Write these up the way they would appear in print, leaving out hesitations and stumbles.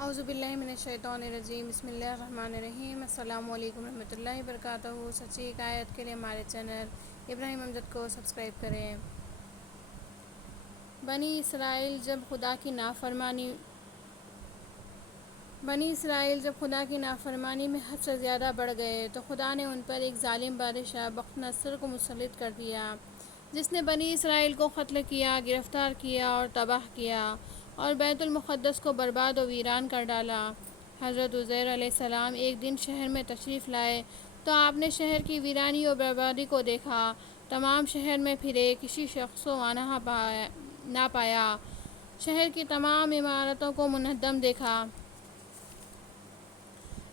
اعوذ باللہ من الشیطان الرجیم، بسم اللہ الرحمن الرحیم۔ السلام علیکم ورحمۃ اللہ وبرکاتہ۔ سچی حکایت کے لیے ہمارے چینل ابراہیم امجد کو سبسکرائب کریں۔ بنی اسرائیل جب خدا کی نافرمانی میں حد سے زیادہ بڑھ گئے تو خدا نے ان پر ایک ظالم بادشاہ بخت نصر کو مسلط کر دیا، جس نے بنی اسرائیل کو قتل کیا، گرفتار کیا اور تباہ کیا، اور بیت المقدس کو برباد و ویران کر ڈالا۔ حضرت عزیر علیہ السلام ایک دن شہر میں تشریف لائے تو آپ نے شہر کی ویرانی و بربادی کو دیکھا۔ تمام شہر میں پھرے، کسی شخص کو وہاں نہ پایا۔ شہر کی تمام عمارتوں کو منہدم دیکھا۔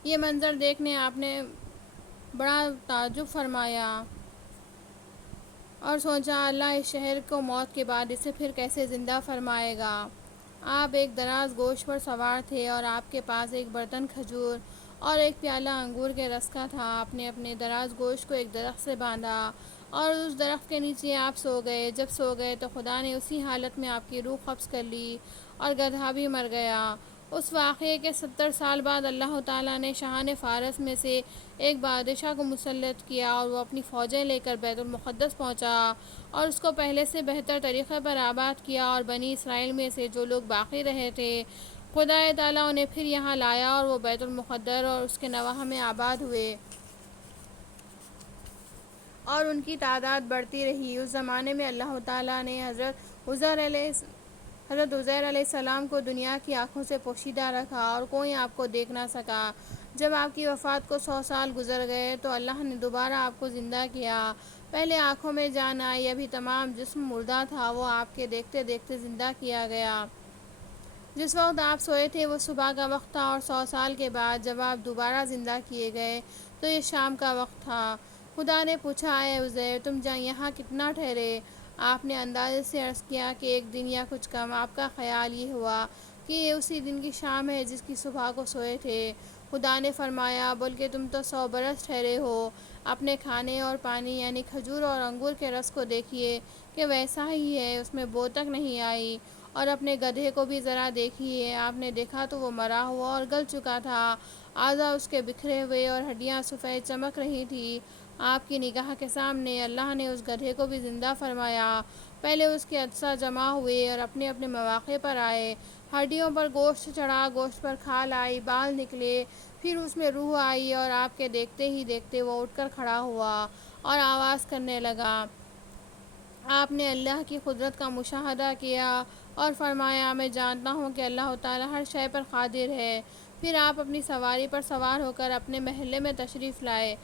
یہ منظر دیکھنے آپ نے بڑا تعجب فرمایا اور سوچا، اللہ اس شہر کو موت کے بعد اسے پھر کیسے زندہ فرمائے گا۔ آپ ایک دراز گوشت پر سوار تھے اور آپ کے پاس ایک برتن کھجور اور ایک پیالہ انگور کے رس کا تھا۔ آپ نے اپنے دراز گوشت کو ایک درخت سے باندھا اور اس درخت کے نیچے آپ سو گئے۔ جب سو گئے تو خدا نے اسی حالت میں آپ کی روح قبض کر لی اور گدھا بھی مر گیا۔ اس واقعے کے 70 سال بعد اللہ تعالیٰ نے شاہان فارس میں سے ایک بادشاہ کو مسلط کیا اور وہ اپنی فوجیں لے کر بیت المقدس پہنچا اور اس کو پہلے سے بہتر طریقے پر آباد کیا، اور بنی اسرائیل میں سے جو لوگ باقی رہے تھے خدا تعالیٰ انہیں پھر یہاں لایا اور وہ بیت المقدس اور اس کے نواح میں آباد ہوئے اور ان کی تعداد بڑھتی رہی۔ اس زمانے میں اللہ تعالیٰ نے حضرت عزیر علیہ السلام کو دنیا کی آنکھوں سے پوشیدہ رکھا اور کوئی آپ کو دیکھ نہ سکا۔ جب آپ کی وفات کو 100 سال گزر گئے تو اللہ نے دوبارہ آپ کو زندہ کیا۔ پہلے آنکھوں میں جان آئی، ابھی تمام جسم مردہ تھا، وہ آپ کے دیکھتے دیکھتے زندہ کیا گیا۔ جس وقت آپ سوئے تھے وہ صبح کا وقت تھا، اور 100 سال کے بعد جب آپ دوبارہ زندہ کیے گئے تو یہ شام کا وقت تھا۔ خدا نے پوچھا، اے عزیر، تم یہاں کتنا ٹھہرے؟ آپ نے اندازے سے عرض کیا کہ 1 دن یا کچھ کم۔ آپ کا خیال یہ ہوا کہ یہ اسی دن کی شام ہے جس کی صبح کو سوئے تھے۔ خدا نے فرمایا، بلکہ تم تو 100 برس ٹھہرے ہو۔ اپنے کھانے اور پانی یعنی کھجور اور انگور کے رس کو دیکھیے کہ ویسا ہی ہے، اس میں بو تک نہیں آئی، اور اپنے گدھے کو بھی ذرا دیکھیے۔ آپ نے دیکھا تو وہ مرا ہوا اور گل چکا تھا، اعضاء اس کے بکھرے ہوئے اور ہڈیاں سفید چمک رہی تھیں۔ آپ کی نگاہ کے سامنے اللہ نے اس گدھے کو بھی زندہ فرمایا۔ پہلے اس کے اجزاء جمع ہوئے اور اپنے اپنے مواقع پر آئے۔ ہڈیوں پر گوشت چڑھا، گوشت پر کھال آئی، بال نکلے، پھر اس میں روح آئی، اور آپ کے دیکھتے ہی دیکھتے وہ اٹھ کر کھڑا ہوا اور آواز کرنے لگا۔ آپ نے اللہ کی قدرت کا مشاہدہ کیا اور فرمایا، میں جانتا ہوں کہ اللہ تعالیٰ ہر شے پر قادر ہے۔ پھر آپ اپنی سواری پر سوار ہو کر اپنے محلے میں تشریف لائے۔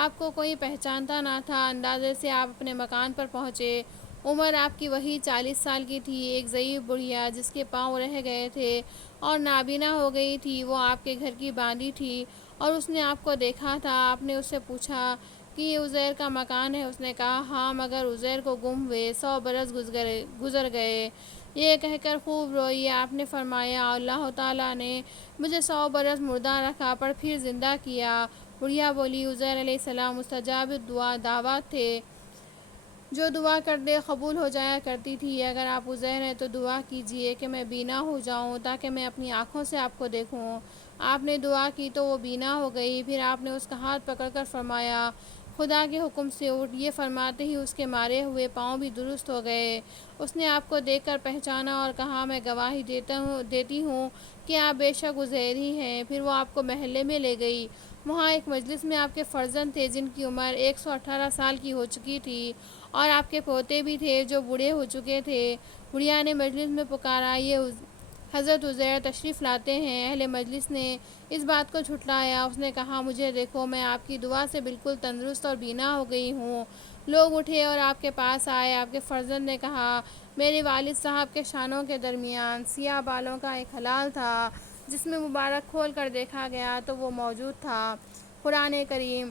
آپ کو کوئی پہچانتا نہ تھا۔ اندازے سے آپ اپنے مکان پر پہنچے۔ عمر آپ کی وہی 40 سال کی تھی۔ ایک ضعیف بڑھیا جس کے پاؤں رہ گئے تھے اور نابینا ہو گئی تھی، وہ آپ کے گھر کی باندھی تھی اور اس نے آپ کو دیکھا تھا۔ آپ نے اس سے پوچھا کہ یہ عزیر کا مکان ہے؟ اس نے کہا، ہاں، مگر عزیر کو گم ہوئے 100 برس گزر گئے۔ یہ کہہ کر خوب روئی۔ آپ نے فرمایا، اللہ تعالیٰ نے مجھے 100 برس مردہ رکھا پر پھر زندہ کیا۔ بڑھیا بولی، عزیر علیہ السلام مستجاب دعوات تھے، جو دعا کرتے قبول ہو جایا کرتی تھی۔ اگر آپ عزیر ہیں تو دعا کیجیے کہ میں بینا ہو جاؤں تاکہ میں اپنی آنکھوں سے آپ کو دیکھوں۔ آپ نے دعا کی تو وہ بینا ہو گئی۔ پھر آپ نے اس کا ہاتھ پکڑ کر فرمایا، خدا کے حکم سے اٹھ۔ یہ فرماتے ہی اس کے مارے ہوئے پاؤں بھی درست ہو گئے۔ اس نے آپ کو دیکھ کر پہچانا اور کہا، میں گواہی دیتی ہوں کہ آپ بے شک عزیر ہی ہیں۔ پھر وہ آپ کو محلے میں لے گئی۔ وہاں ایک مجلس میں آپ کے فرزند تھے جن کی عمر 118 سال کی ہو چکی تھی، اور آپ کے پوتے بھی تھے جو بوڑھے ہو چکے تھے۔ بڑھیا نے مجلس میں پکارا، یہ حضرت عزیر تشریف لاتے ہیں۔ اہل مجلس نے اس بات کو جھٹلایا۔ اس نے کہا، مجھے دیکھو، میں آپ کی دعا سے بالکل تندرست اور بینا ہو گئی ہوں۔ لوگ اٹھے اور آپ کے پاس آئے۔ آپ کے فرزند نے کہا، میرے والد صاحب کے شانوں کے درمیان سیاہ بالوں کا ایک ہلال تھا، جس میں مبارک کھول کر دیکھا گیا تو وہ موجود تھا۔ قرآن کریم،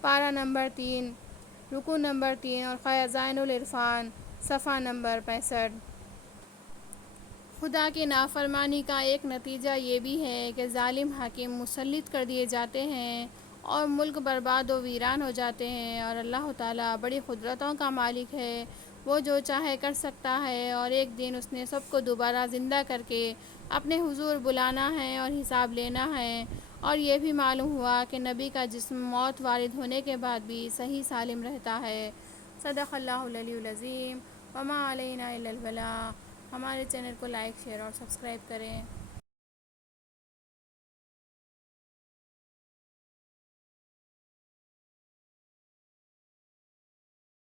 پارہ نمبر 3، رکوع نمبر 3 اور خزائن العرفان، صفحہ نمبر 65۔ خدا کی نافرمانی کا ایک نتیجہ یہ بھی ہے کہ ظالم حاکم مسلط کر دیے جاتے ہیں اور ملک برباد و ویران ہو جاتے ہیں، اور اللہ تعالیٰ بڑی قدرتوں کا مالک ہے۔ وہ جو چاہے کر سکتا ہے، اور ایک دن اس نے سب کو دوبارہ زندہ کر کے اپنے حضور بلانا ہے اور حساب لینا ہے۔ اور یہ بھی معلوم ہوا کہ نبی کا جسم موت وارد ہونے کے بعد بھی صحیح سالم رہتا ہے۔ صدق اللہ العلی العظیم۔ وما علینا الا البلاغ۔ ہمارے چینل کو لائک، شیئر اور سبسکرائب کریں۔